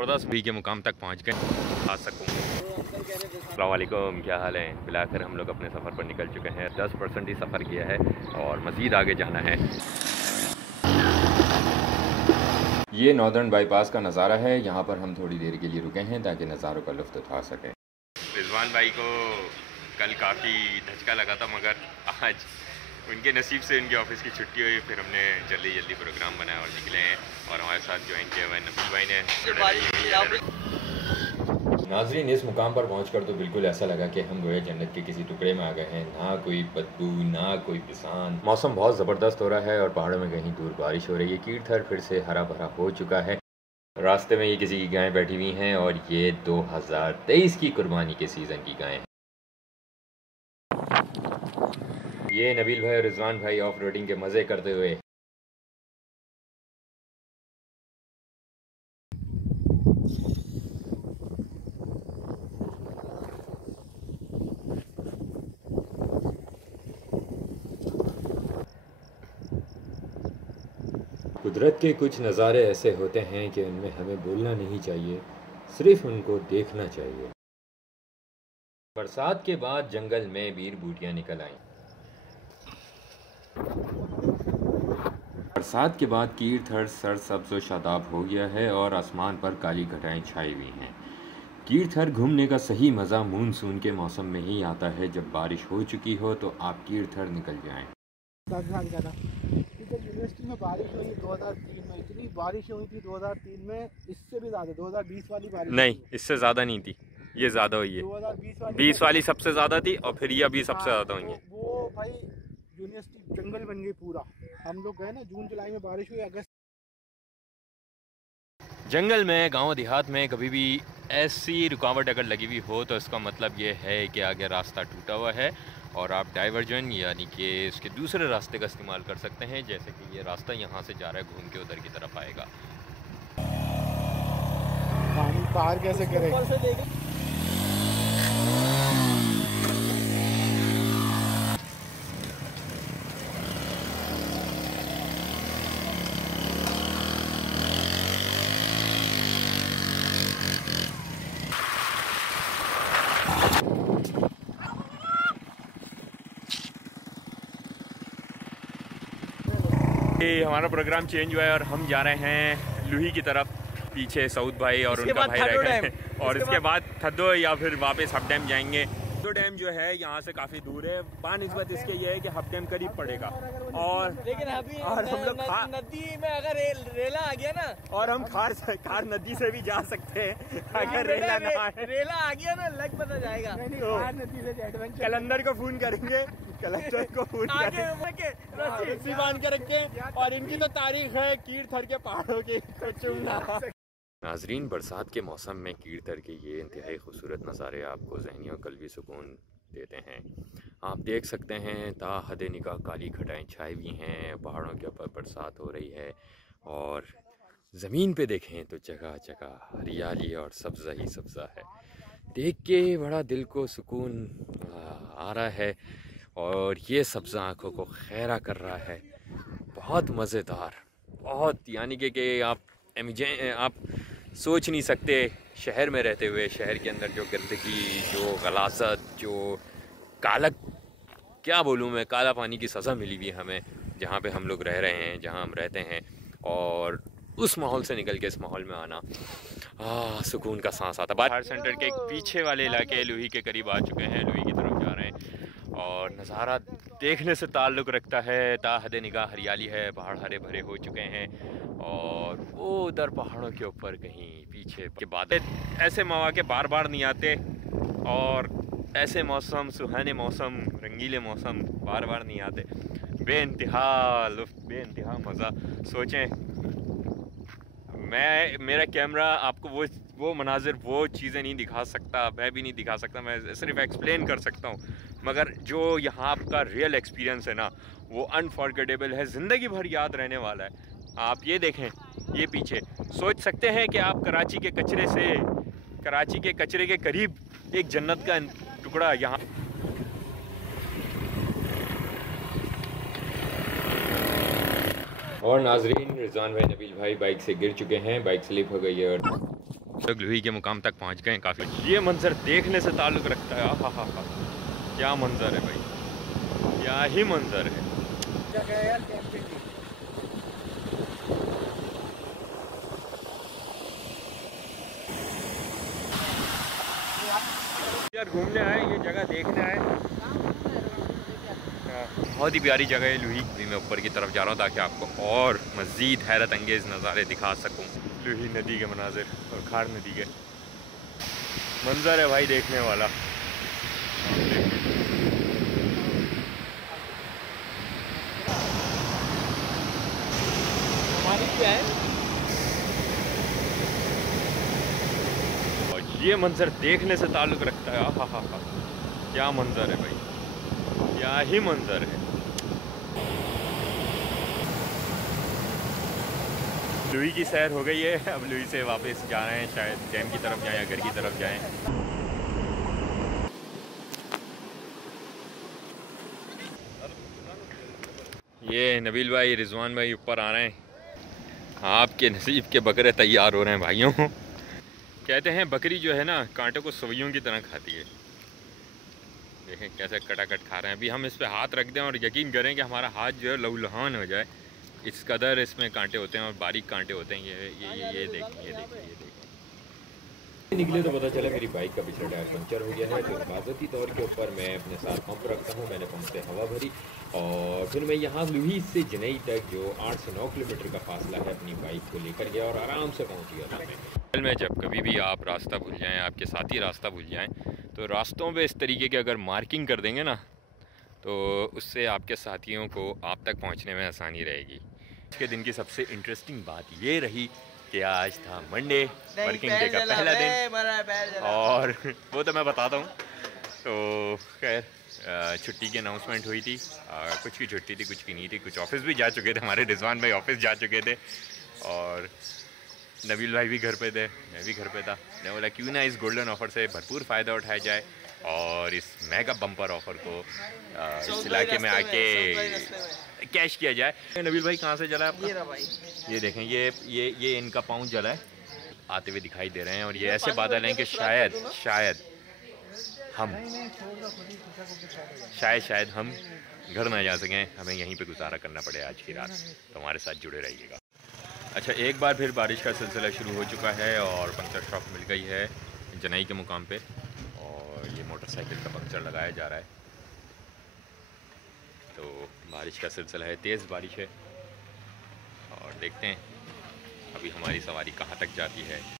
ज़बरदस्त वी के मुकाम तक पहुँच गए आ सकूँ। अस्सलाम वालेकुम, क्या हाल है। बिलाकर हम लोग अपने सफ़र पर निकल चुके हैं। 10% ही सफ़र किया है और मज़ीद आगे जाना है। ये नॉर्दर्न बाईपास का नज़ारा है। यहाँ पर हम थोड़ी देर के लिए रुके हैं ताकि नज़ारों का लुत्फ़ उठा सकें। रिजवान भाई को कल काफ़ी धचका लगा था, मगर आज उनके नसीब से उनके ऑफिस की छुट्टी हुई। फिर हमने जल्दी जल्दी प्रोग्राम बनाया और निकले हैं और हमारे साथ ज्वाइन किया हुआ है नबील भाई ने। नाज़रीन, इस मुकाम पर पहुंचकर तो बिल्कुल ऐसा लगा कि हम गोया जन्नत के किसी टुकड़े में आ गए हैं। ना कोई बदबू, ना कोई पिसान। मौसम बहुत ज़बरदस्त हो रहा है और पहाड़ों में कहीं दूर बारिश हो रही है। कीरथर फिर से हरा भरा हो चुका है। रास्ते में ये किसी की गायें बैठी हुई हैं और ये 2023 की कुर्बानी के सीज़न की गायें। ये नबील भाई और रिजवान भाई ऑफ रोडिंग के मज़े करते हुए कुदरत के कुछ नज़ारे ऐसे होते हैं कि उनमें हमें बोलना नहीं चाहिए, सिर्फ उनको देखना चाहिए। बरसात के बाद जंगल में बीर बूटियाँ निकल आईं। बरसात के बाद कीरथर सरसब्ज़ व शादाब हो गया है और आसमान पर काली घटाएं छाई हुई हैं। कीरथर घूमने का सही मज़ा मानसून के मौसम में ही आता है। जब बारिश हो चुकी हो तो आप कीरथर निकल जाएं। यूनिवर्सिटी में बारिश हुई 2003 में, इतनी बारिश हुई थी 2003 में, इससे भी ज़्यादा 2020 वाली बारिश नहीं, इससे ज़्यादा नहीं थी, ये ज़्यादा हुई है। 2020 वाली सबसे ज़्यादा थी और फिर ये अभी सबसे ज़्यादा हुई है। वो भाई यूनिवर्सिटी जंगल बन गई पूरा। हम लोग गए ना, जून जुलाई में बारिश हुई, अगस्त। जंगल में, गांव देहात में कभी भी ऐसी रुकावट अगर लगी हुई हो तो इसका मतलब ये है कि आगे रास्ता टूटा हुआ है और आप डाइवर्जन यानी कि उसके दूसरे रास्ते का इस्तेमाल कर सकते हैं। जैसे कि ये रास्ता यहाँ से जा रहा है, घूम के उधर की तरफ आएगा। पानी पार कैसे करें? हमारा प्रोग्राम चेंज हुआ है और हम जा रहे हैं लूही की तरफ। पीछे सऊद भाई और उनका भाई रह गए हैं और इसके बाद थद्दो या फिर वापस हब डैम जाएंगे। थद्दो डैम जो है यहाँ से काफ़ी दूर है। बानिस्बत इसके ये है कि हब डैम करीब पड़ेगा और लेकिन अभी और हम लोग नदी में अगर रेला आ गया ना, और हम खार नदी से भी जा सकते हैं अगर रेला आ गया ना, लग पता जाएगा। नदी से कलंदर को फोन करेंगे, कलेक्टर को फोन करेंगे, रस्सी बांध के रखे। और इनकी तो तारीख है कीरथर के पहाड़ों की चुमना। नाजरीन, बरसात के मौसम में कीरथर के ये इंतहाई खूबसूरत नज़ारे आपको ज़हनी और कल्बी सुकून देते हैं। आप देख सकते हैं ताहद निगाह काली घटाएं छाई हुई हैं, पहाड़ों के ऊपर बरसात हो रही है और ज़मीन पे देखें तो जगह जगह हरियाली और सब्ज़ा ही सब्ज़ा है। देख के बड़ा दिल को सुकून आ रहा है और ये सब्ज़ा आँखों को खैरा कर रहा है। बहुत मज़ेदार, बहुत यानी कि आप सोच नहीं सकते शहर में रहते हुए, शहर के अंदर जो गंदगी, जो गलासत, जो काला, क्या बोलूँ मैं, काला पानी की सज़ा मिली हुई हमें जहाँ पे हम लोग रह रहे हैं, जहाँ हम रहते हैं। और उस माहौल से निकल के इस माहौल में आना सुकून का सांस आता। बाहर सेंटर के पीछे वाले इलाके लूही के करीब आ चुके हैं, लूही की तरफ जा रहे हैं और नज़ारा देखने से ताल्लुक़ रखता है। ताहद निगाह हरियाली है, पहाड़ हरे भरे हो चुके हैं और वो उधर पहाड़ों के ऊपर कहीं पीछे के बादल। ऐसे मौके बार बार नहीं आते और ऐसे मौसम, सुहाने मौसम, रंगीले मौसम बार बार नहीं आते। बेइंतहा लुत्फ़, बेइंतहा मज़ा। सोचें, मेरा कैमरा आपको वो मनाजिर, वो चीज़ें नहीं दिखा सकता, मैं भी नहीं दिखा सकता, मैं सिर्फ एक्सप्लेन कर सकता हूँ। मगर जो यहाँ का रियल एक्सपीरियंस है ना, वो अनफॉरगेटेबल है, ज़िंदगी भर याद रहने वाला है। आप ये देखें, ये पीछे सोच सकते हैं कि आप कराची के कचरे के करीब एक जन्नत का टुकड़ा यहाँ। और नाजरीन, रिजवान भाई, नबील भाई बाइक से गिर चुके हैं, बाइक स्लिप हो गई है और तो लुही के मुकाम तक पहुंच गए काफ़ी। ये मंजर देखने से ताल्लुक़ रखता है। हा हा हा, क्या मंजर है भाई, क्या ही मंजर है। यार घूमने आए, ये जगह देखने आए। बहुत ही प्यारी जगह है लुही। अभी मैं ऊपर की तरफ जा रहा हूँ ताकि आपको और मज़ीद हैरत अंगेज़ नज़ारे दिखा सकूँ। लुही नदी के मनाजिर और खार नदी के मंजर है भाई देखने वाला। क्या है? और ये मंजर देखने से ताल्लुक़ रखता है। हा हा हा, क्या मंजर है भाई, क्या ही मंजर है। लुही की सैर हो गई है, अब लुही से वापस जा रहे हैं, शायद डैम की तरफ जाएं या घर की तरफ जाएं। ये नबील भाई, रिजवान भाई ऊपर आ रहे हैं। आपके नसीब के बकरे तैयार हो रहे हैं भाइयों। कहते हैं बकरी जो है ना कांटों को सवैयों की तरह खाती है। देखें कैसे कटाकट खा रहे हैं। अभी हम इस पर हाथ रख दें और यकीन करें कि हमारा हाथ जो है लहूलुहान हो जाए, इस कदर इसमें कांटे होते हैं और बारीक कांटे होते हैं। ये देखें निकले तो पता चला मेरी बाइक का पिछला टायर पंचर हो गया है। तो हिफाजती तौर के ऊपर मैं अपने साथ पंप रखता हूँ। मैंने पंप से हवा भरी और फिर मैं यहाँ लुही से जनेई तक जो 8 से 9 किलोमीटर का फासला है अपनी बाइक को लेकर गया और आराम से पहुँच गया। में जब कभी भी आप रास्ता भूल जाएँ, आपके साथी रास्ता भूल जाएँ, तो रास्तों पर इस तरीके के अगर मार्किंग कर देंगे ना, तो उससे आपके साथियों को आप तक पहुँचने में आसानी रहेगी। आज के दिन की सबसे इंटरेस्टिंग बात ये रही कि आज था मंडे, वर्किंग डे का पहला दिन, और वो तो मैं बताता हूँ। तो खैर छुट्टी की अनाउंसमेंट हुई थी। कुछ की छुट्टी थी, कुछ की नहीं थी। कुछ ऑफिस भी जा चुके थे, हमारे रिजवान भाई ऑफिस जा चुके थे और नबील भाई भी घर पे थे, मैं भी घर पे था। मैं बोला क्यों ना इस गोल्डन ऑफ़र से भरपूर फ़ायदा उठाया जाए और इस मेगा बम्पर ऑफ़र को इस इलाके में आके कैश किया जाए। नबील भाई कहाँ से जला है आपका? भाई ये देखें, ये इनका पाँव जला है, आते हुए दिखाई दे रहे हैं। और ये ऐसे बादल हैं कि शायद हम घर ना जा सकें, हमें यहीं पे गुजारा करना पड़े आज की रात। तो हमारे साथ जुड़े रहिएगा। अच्छा, एक बार फिर बारिश का सिलसिला शुरू हो चुका है और पंक्चर शॉप मिल गई है जनेई के मुकाम पे और ये मोटरसाइकिल का पंक्चर लगाया जा रहा है। तो बारिश का सिलसिला है, तेज़ बारिश है और देखते हैं अभी हमारी सवारी कहाँ तक जाती है।